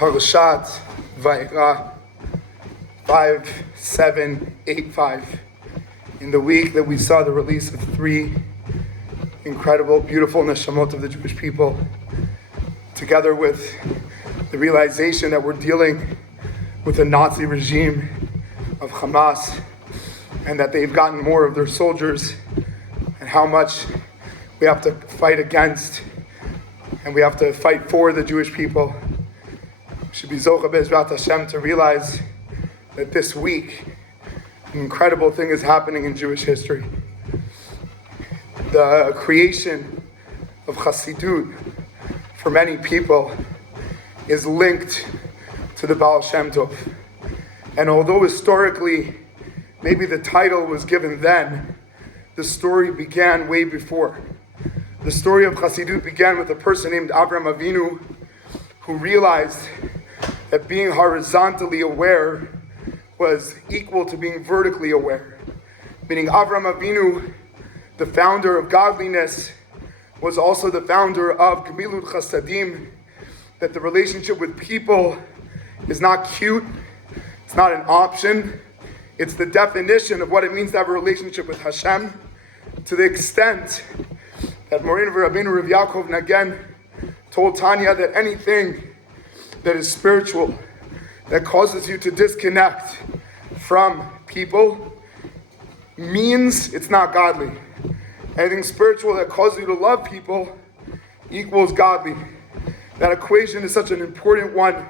Parashat Vayera 5785. In the week that we saw the release of three incredible, beautiful neshamot of the Jewish people, together with the realization that we're dealing with a Nazi regime of Hamas, and that they've gotten more of their soldiers, and how much we have to fight against, and we have to fight for the Jewish people. We should be Zocha Be'ezrat Hashem to realize that this week, an incredible thing is happening in Jewish history. The creation of Chassidut, for many people, is linked to the Baal Shem Tov. And although historically, maybe the title was given then, the story began way before. The story of Chassidut began with a person named Avraham Avinu, who realized that being horizontally aware was equal to being vertically aware. Meaning Avraham Avinu, the founder of godliness, was also the founder of Gemilut Chasadim, that the relationship with people is not cute, it's not an option, it's the definition of what it means to have a relationship with Hashem, to the extent that Morin Rabbeinu Rav Yaakov Nagen told Tanya that anything that is spiritual, that causes you to disconnect from people, means it's not godly. Anything spiritual that causes you to love people equals godly. That equation is such an important one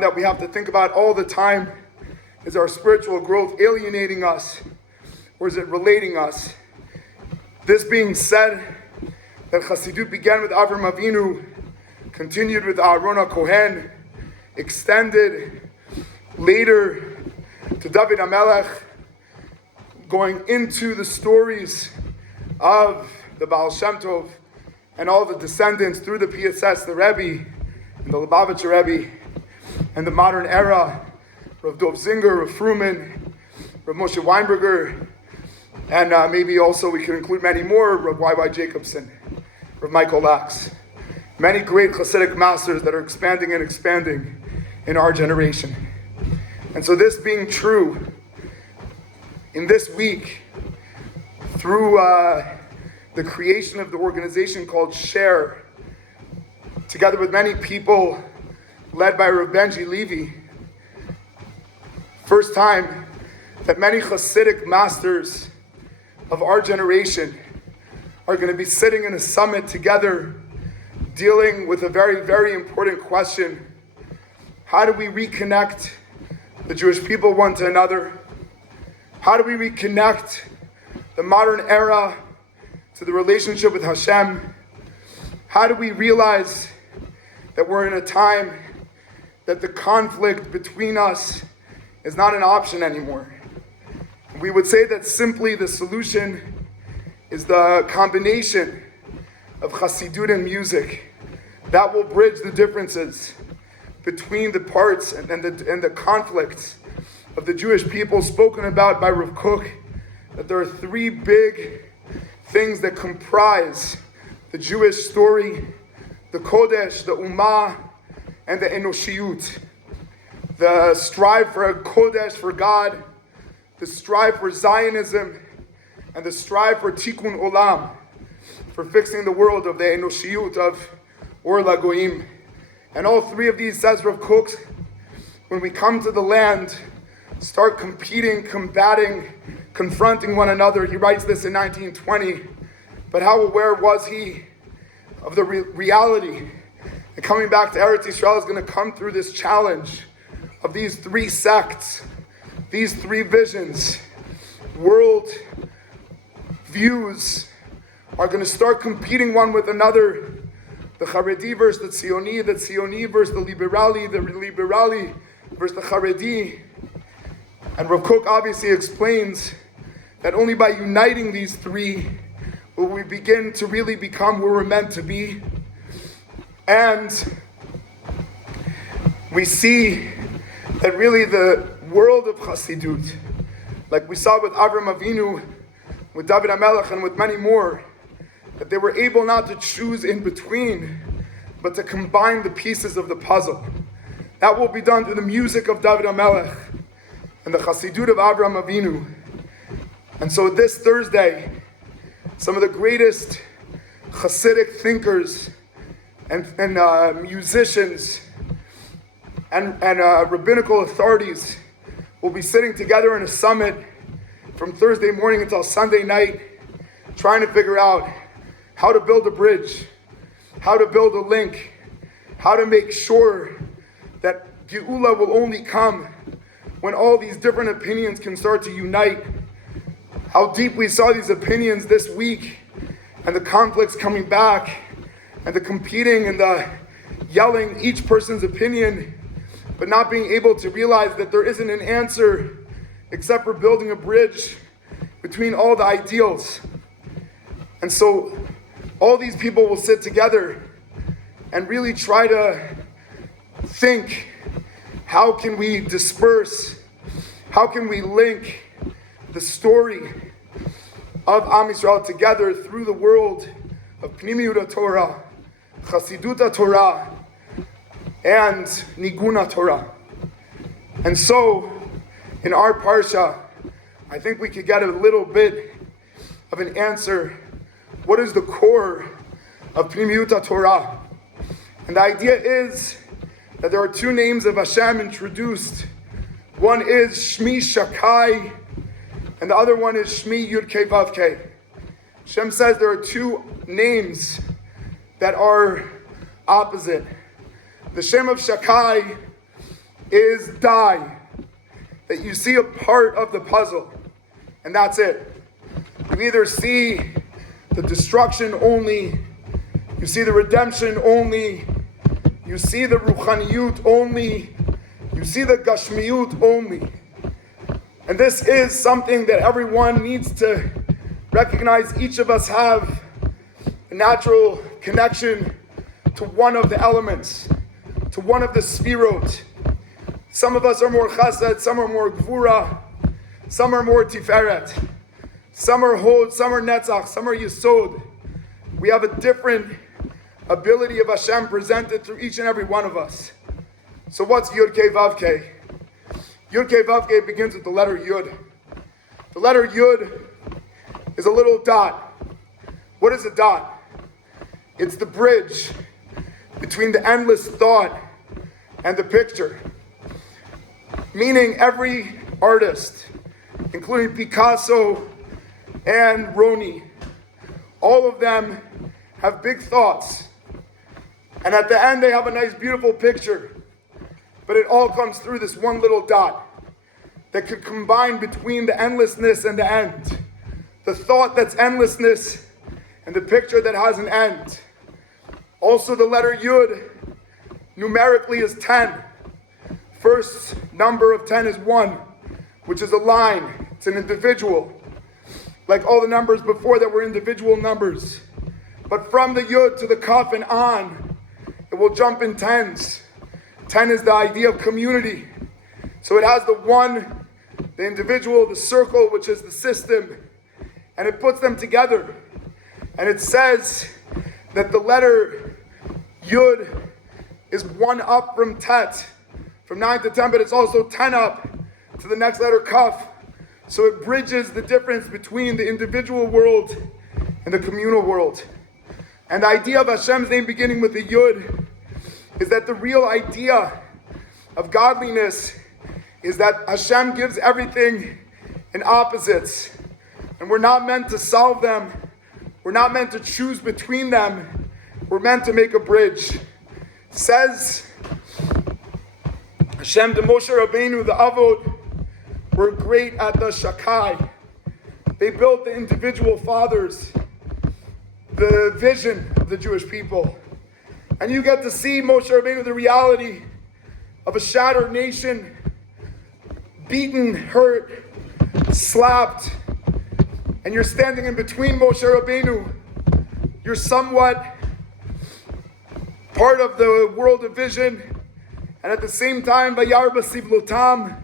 that we have to think about all the time. Is our spiritual growth alienating us, or is it relating us? This being said, that Chassidut began with Avraham Avinu, continued with Aaron HaKohen, extended later to David HaMelech, going into the stories of the Baal Shem Tov and all the descendants through the PSS, the Rebbe, and the Lubavitcher Rebbe, and the modern era, Rav Dov Zinger, Rav Fruman, Rav Moshe Weinberger, and maybe also we can include many more, Rav Y.Y. Jacobson, Rav Michael Lax. Many great Hasidic masters that are expanding and expanding in our generation. And so this being true, in this week, through the creation of the organization called Share, together with many people led by Rav Benji Levy, first time that many Hasidic masters of our generation are going to be sitting in a summit together, dealing with a very, very important question. How do we reconnect the Jewish people one to another? How do we reconnect the modern era to the relationship with Hashem? How do we realize that we're in a time that the conflict between us is not an option anymore? We would say that simply the solution is the combination of Chassidut and music. That will bridge the differences between the parts and the conflicts of the Jewish people, spoken about by Rav Kook, that there are three big things that comprise the Jewish story: the Kodesh, the Ummah, and the Enoshiyut. The strive for a Kodesh, for God, the strive for Zionism, and the strive for Tikkun Olam, for fixing the world of the Enoshiyut, of Or LaGoyim. And all three of these, says Rav Kook, when we come to the land, start competing, combating, confronting one another. He writes this in 1920, but how aware was he of the reality? And coming back to Eretz Yisrael is going to come through this challenge of these three sects, these three visions, world views are going to start competing one with another. The Haredi versus the Tzioni versus the Liberali versus the Haredi. And Rav Kook obviously explains that only by uniting these three will we begin to really become where we're meant to be. And we see that really the world of Chassidut, like we saw with Avraham Avinu, with David HaMelech, and with many more, that they were able not to choose in between, but to combine the pieces of the puzzle. That will be done through the music of David HaMelech and the Chassidut of Avraham Avinu. And so this Thursday, some of the greatest Hasidic thinkers and musicians and rabbinical authorities will be sitting together in a summit from Thursday morning until Sunday night, trying to figure out how to build a bridge, how to build a link, how to make sure that Geula will only come when all these different opinions can start to unite. How deep we saw these opinions this week, and the conflicts coming back, and the competing and the yelling each person's opinion, but not being able to realize that there isn't an answer except for building a bridge between all the ideals. And so all these people will sit together and really try to think, how can we disperse, how can we link the story of Am Yisrael together through the world of Pnimiyut Torah, Chasidut Torah, and Nigun Torah. And so, in our Parsha, I think we could get a little bit of an answer. What is the core of Pnimiyut Torah? And the idea is that there are two names of Hashem introduced. One is Shmi Shakai, and the other one is Shmi Yud Kei Vav Kei. Hashem says there are two names that are opposite. The Shem of Shakai is Dai, that you see a part of the puzzle, and that's it. You either see the destruction only, you see the redemption only, you see the Ruchaniyut only, you see the Gashmiyut only. And this is something that everyone needs to recognize. Each of us have a natural connection to one of the elements, to one of the sfirot. Some of us are more chesed, some are more gvura, some are more tiferet, some are hod, some are netzach, some are yesod. We have a different ability of Hashem presented through each and every one of us. So what's Yud Kei Vav Kei? Yud Kei Vav Kei begins with the letter Yud. The letter Yud is a little dot. What is a dot? It's the bridge between the endless thought and the picture. Meaning every artist, including Picasso and Roni, all of them have big thoughts. And at the end they have a nice beautiful picture. But it all comes through this one little dot that could combine between the endlessness and the end. The thought that's endlessness and the picture that has an end. Also the letter Yud numerically is 10. First number of 10 is 1, which is a line. It's an individual. Like all the numbers before that were individual numbers. But from the Yud to the Kaf and on, it will jump in tens. 10 is the idea of community. So it has the one, the individual, the circle, which is the system, and it puts them together. And it says that the letter Yud is 1 up from Tet, from 9 to 10, but it's also 10 up to the next letter Kaf. So it bridges the difference between the individual world and the communal world. And the idea of Hashem's name beginning with the Yud is that the real idea of godliness is that Hashem gives everything in opposites. And we're not meant to solve them. We're not meant to choose between them. We're meant to make a bridge. Says Hashem to Moshe Rabbeinu, the Avot, were great at the Shakai. They built the individual fathers, the vision of the Jewish people. And you get to see Moshe Rabbeinu, the reality of a shattered nation, beaten, hurt, slapped, and you're standing in between Moshe Rabbeinu. You're somewhat part of the world of vision, and at the same time, Vayar B'Sivlotam,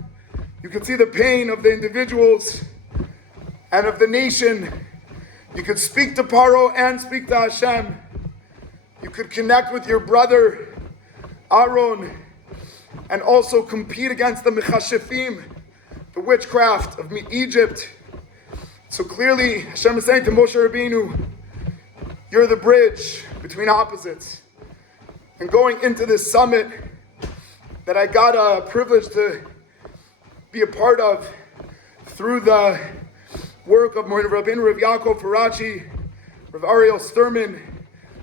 you can see the pain of the individuals and of the nation. You could speak to Paro and speak to Hashem. You could connect with your brother, Aaron, and also compete against the Mechashefim, the witchcraft of Egypt. So clearly, Hashem is saying to Moshe Rabbeinu, you're the bridge between opposites. And going into this summit that I got a privilege to be a part of through the work of Rabbeinu Rav Yaakov Farachi, Rav Ariel Sturman,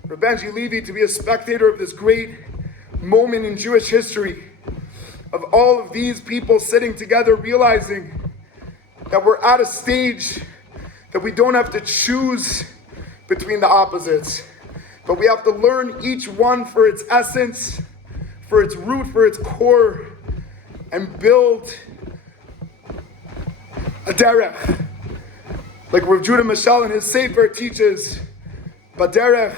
Rav Benji Levi, to be a spectator of this great moment in Jewish history, of all of these people sitting together realizing that we're at a stage that we don't have to choose between the opposites, but we have to learn each one for its essence, for its root, for its core, and build a derech. Like Rav Judah Mashal in his Sefer teaches, Baderech,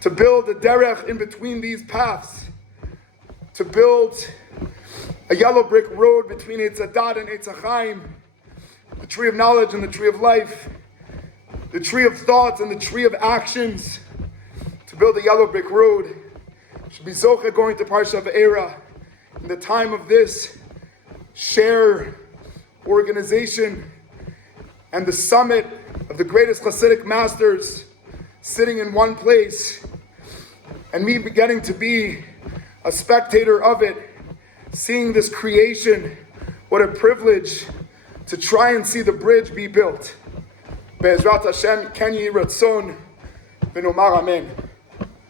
to build a derech in between these paths, to build a yellow brick road between Eitz Hadat and Eitz Hachaim, the tree of knowledge and the tree of life, the tree of thoughts and the tree of actions, to build a yellow brick road. Should be Zocha going to Parsha V'era in the time of this share organization and the summit of the greatest Hasidic masters sitting in one place, and me getting to be a spectator of it, seeing this creation. What a privilege to try and see the bridge be built. Be'ezrat Hashem, Ken Yiratzon, V'nomar Amen.